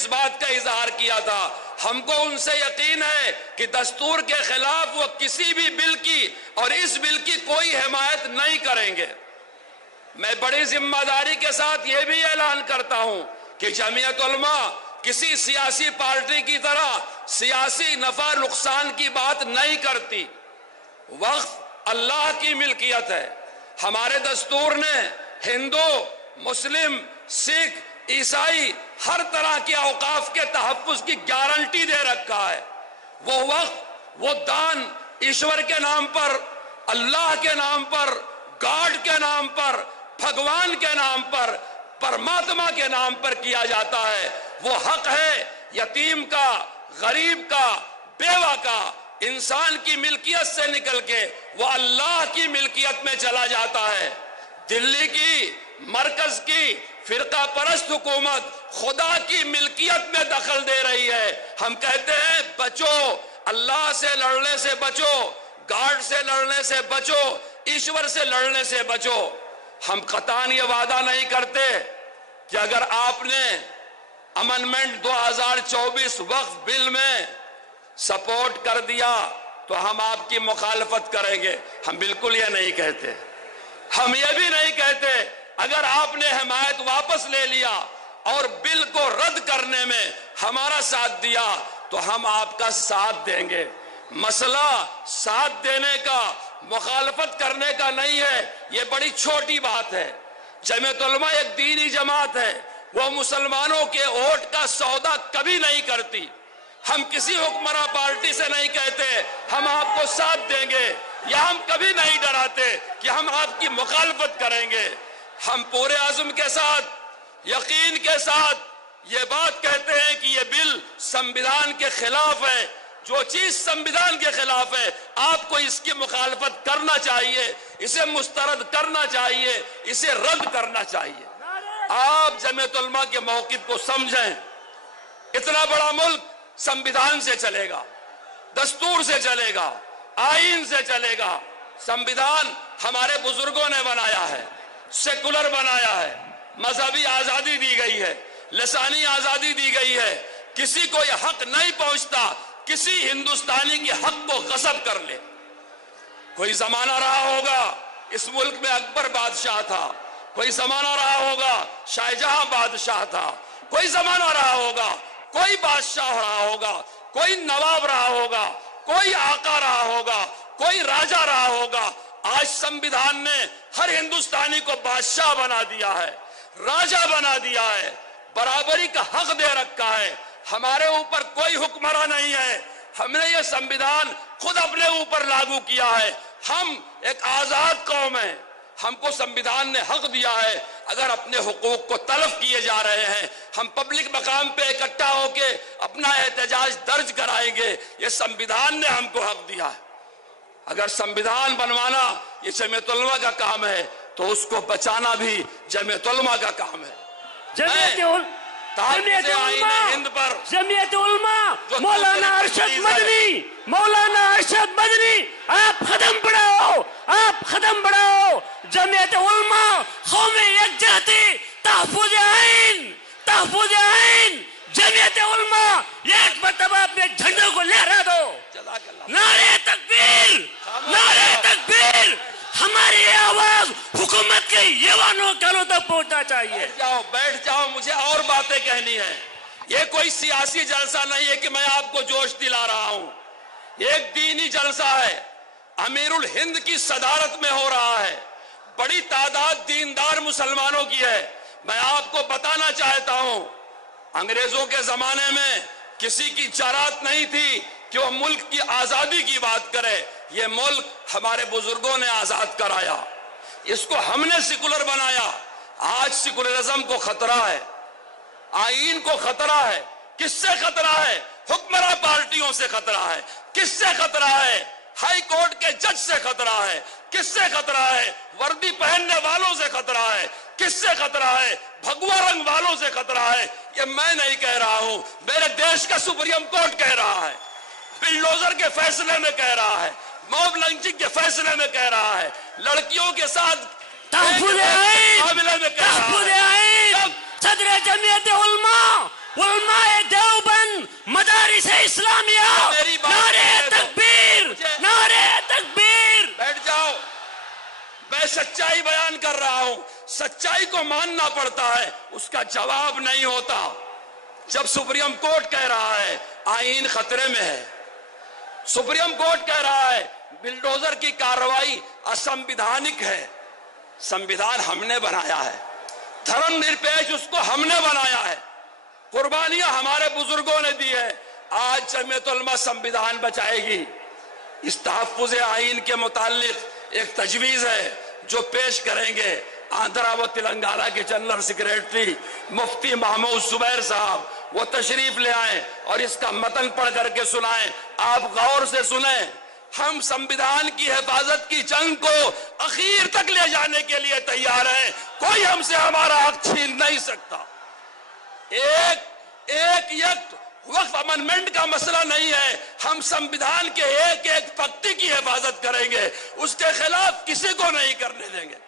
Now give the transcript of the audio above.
اس بات کا اظہار کیا تھا، ہم کو ان سے یقین ہے کہ دستور کے خلاف وہ کسی بھی بل کی اور اس بل کی کوئی حمایت نہیں کریں گے۔ میں بڑی ذمہ داری کے ساتھ یہ بھی اعلان کرتا ہوں کہ جمعیت علماء کسی سیاسی پارٹی کی طرح سیاسی نفع نقصان کی بات نہیں کرتی۔ وقف اللہ کی ملکیت ہے۔ ہمارے دستور نے ہندو، مسلم، سکھ، عیسائی ہر طرح کے اوقاف کے تحفظ کی گارنٹی دے رکھا ہے۔ وہ وقف، وہ دان ایشور کے نام پر، اللہ کے نام پر، گاڈ کے نام پر، بھگوان کے نام پر، پرماتما کے نام پر کیا جاتا ہے۔ وہ حق ہے یتیم کا، غریب کا، بیوہ کا، انسان کی ملکیت سے نکل کے وہ اللہ کی ملکیت میں چلا جاتا ہے۔ دلی کی، مرکز کی فرقہ پرست حکومت خدا کی ملکیت میں دخل دے رہی ہے۔ ہم کہتے ہیں بچو، اللہ سے لڑنے سے بچو، گاڈ سے لڑنے سے بچو، ایشور سے لڑنے سے بچو۔ ہم قطعاً یہ وعدہ نہیں کرتے کہ اگر آپ نے امنڈمنٹ 2024 وقف بل میں سپورٹ کر دیا تو ہم آپ کی مخالفت کریں گے۔ ہم بالکل یہ نہیں کہتے۔ ہم یہ بھی نہیں کہتے اگر آپ نے حمایت واپس لے لیا اور بل کو رد کرنے میں ہمارا ساتھ دیا تو ہم آپ کا ساتھ دیں گے۔ مسئلہ ساتھ دینے کا، مخالفت کرنے کا نہیں ہے، یہ بڑی چھوٹی بات ہے۔ جمعیت علماء ایک دینی جماعت ہے، وہ مسلمانوں کے ووٹ کا سودا کبھی نہیں کرتی۔ ہم کسی حکمراں پارٹی سے نہیں کہتے ہم آپ کو ساتھ دیں گے، یا ہم کبھی نہیں ڈراتے کہ ہم آپ کی مخالفت کریں گے۔ ہم پورے عزم کے ساتھ، یقین کے ساتھ یہ بات کہتے ہیں کہ یہ بل سنویدھان کے خلاف ہے۔ جو چیز سنویدھان کے خلاف ہے آپ کو اس کی مخالفت کرنا چاہیے، اسے مسترد کرنا چاہیے، اسے رد کرنا چاہیے۔ آپ جمعیت علماء کے موقف کو سمجھیں۔ اتنا بڑا ملک سنویدھان سے چلے گا، دستور سے چلے گا، آئین سے چلے گا۔ سنویدھان ہمارے بزرگوں نے بنایا ہے، سیکولر بنایا ہے، مذہبی آزادی دی گئی ہے، لسانی آزادی دی گئی ہے۔ کسی کو یہ حق نہیں پہنچتا کسی ہندوستانی کے حق کو غصب کر لے۔ کوئی زمانہ رہا ہوگا اس ملک میں اکبر بادشاہ تھا، کوئی زمانہ رہا ہوگا شاہجہاں بادشاہ تھا، کوئی زمانہ رہا ہوگا کوئی بادشاہ رہا ہوگا، کوئی نواب رہا ہوگا، کوئی آقا رہا ہوگا، کوئی راجہ رہا ہوگا۔ آج سنویدھان نے ہر ہندوستانی کو بادشاہ بنا دیا ہے، راجہ بنا دیا ہے، برابری کا حق دے رکھا ہے۔ ہمارے اوپر کوئی حکمراں نہیں ہے، ہم نے یہ سنویدھان خود اپنے اوپر لاگو کیا ہے۔ ہم ایک آزاد قوم ہیں، ہم کو سنویدھان نے حق دیا ہے۔ اگر اپنے حقوق کو تلف کیے جا رہے ہیں، ہم پبلک مقام پہ اکٹھا ہو کے اپنا احتجاج درج کرائیں گے۔ یہ سنویدھان نے ہم کو حق دیا ہے۔ اگر سنویدھان بنوانا یہ جمعیت علماء کا کام ہے تو اس کو بچانا بھی جمعیت علماء کا کام ہے۔ جمعیت علماء مولانا ارشد مدنی، مولانا ارشد مدنی، آپ قدم بڑھاؤ، آپ قدم بڑھاؤ۔ جمعیت علماء قوم یکجہتی، تحفظ آئین، تحفظ آئین۔ جمعیت علماء ایک مرتبہ اپنے جھنڈوں کو لہرا دو۔ نعرہ تکبیر، نعرہ تکبیر۔ ہماری آواز حکومت کے ایوانوں کانوں تک پہنچنا چاہیے۔ بیٹھ جاؤ، مجھے اور باتیں کہنی ہیں۔ یہ کوئی سیاسی جلسہ نہیں ہے کہ میں آپ کو جوش دلا رہا ہوں، ایک دینی جلسہ ہے، امیر الہند کی صدارت میں ہو رہا ہے، بڑی تعداد دیندار مسلمانوں کی ہے۔ میں آپ کو بتانا چاہتا ہوں انگریزوں کے زمانے میں کسی کی جرات نہیں تھی کہ وہ ملک کی آزادی کی بات کرے۔ یہ ملک ہمارے بزرگوں نے آزاد کرایا، اس کو ہم نے سیکولر بنایا۔ آج سیکولرزم کو خطرہ ہے، آئین کو خطرہ ہے۔ کس سے خطرہ ہے؟ حکمراں پارٹیوں سے خطرہ ہے۔ کس سے خطرہ ہے؟ ہائی کورٹ کے جج سے خطرہ ہے۔ کس سے خطرہ ہے؟ وردی پہننے والوں سے خطرہ ہے۔ کس سے خطرہ ہے؟ بھگوا رنگ والوں سے خطرہ ہے۔ یہ میں نہیں کہہ رہا ہوں، میرے دیش کا سپریم کورٹ کہہ رہا ہے، بلڈوزر کے فیصلے میں کہہ رہا ہے، موب لنچنگ کے فیصلے میں کہہ رہا ہے، لڑکیوں کے ساتھ تحفظ آئین، تحفظ آئین۔ صدر جمعیت علماء مجلس اسلامیہ میری بات نعرے سننے دو۔ تکبیر نعرے تکبیر. بیٹھ جاؤ. میں سچائی بیان کر رہا ہوں. سچائی کو ماننا پڑتا ہے، اس کا جواب نہیں ہوتا. جب سپریم کورٹ کہہ رہا ہے آئین خطرے میں ہے، سپریم کورٹ کہہ رہا ہے بلڈوزر کی کارروائی اسمویدھانک ہے، سمویدھان ہم نے بنایا ہے، دھرم نرپیش اس کو ہم نے بنایا ہے، قربانیاں ہمارے بزرگوں نے دی ہے. آج جمعیت علماء سمویدھان بچائے گی. اس تحفظ آئین کے متعلق ایک تجویز ہے جو پیش کریں گے آندھرا و تلنگانہ کے جنرل سیکریٹری مفتی محمود زبیر صاحب. وہ تشریف لے آئیں اور اس کا متن پڑھ کر کے سنائیں. آپ غور سے سنیں. ہم سمویدھان کی حفاظت کی جنگ کو اخیر تک لے جانے کے لیے تیار ہیں. کوئی ہم سے ہمارا حق چھین نہیں سکتا. ایک وقف امنڈمنٹ کا مسئلہ نہیں ہے. ہم سمویدھان کے ایک ایک پکتی کی حفاظت کریں گے، اس کے خلاف کسی کو نہیں کرنے دیں گے.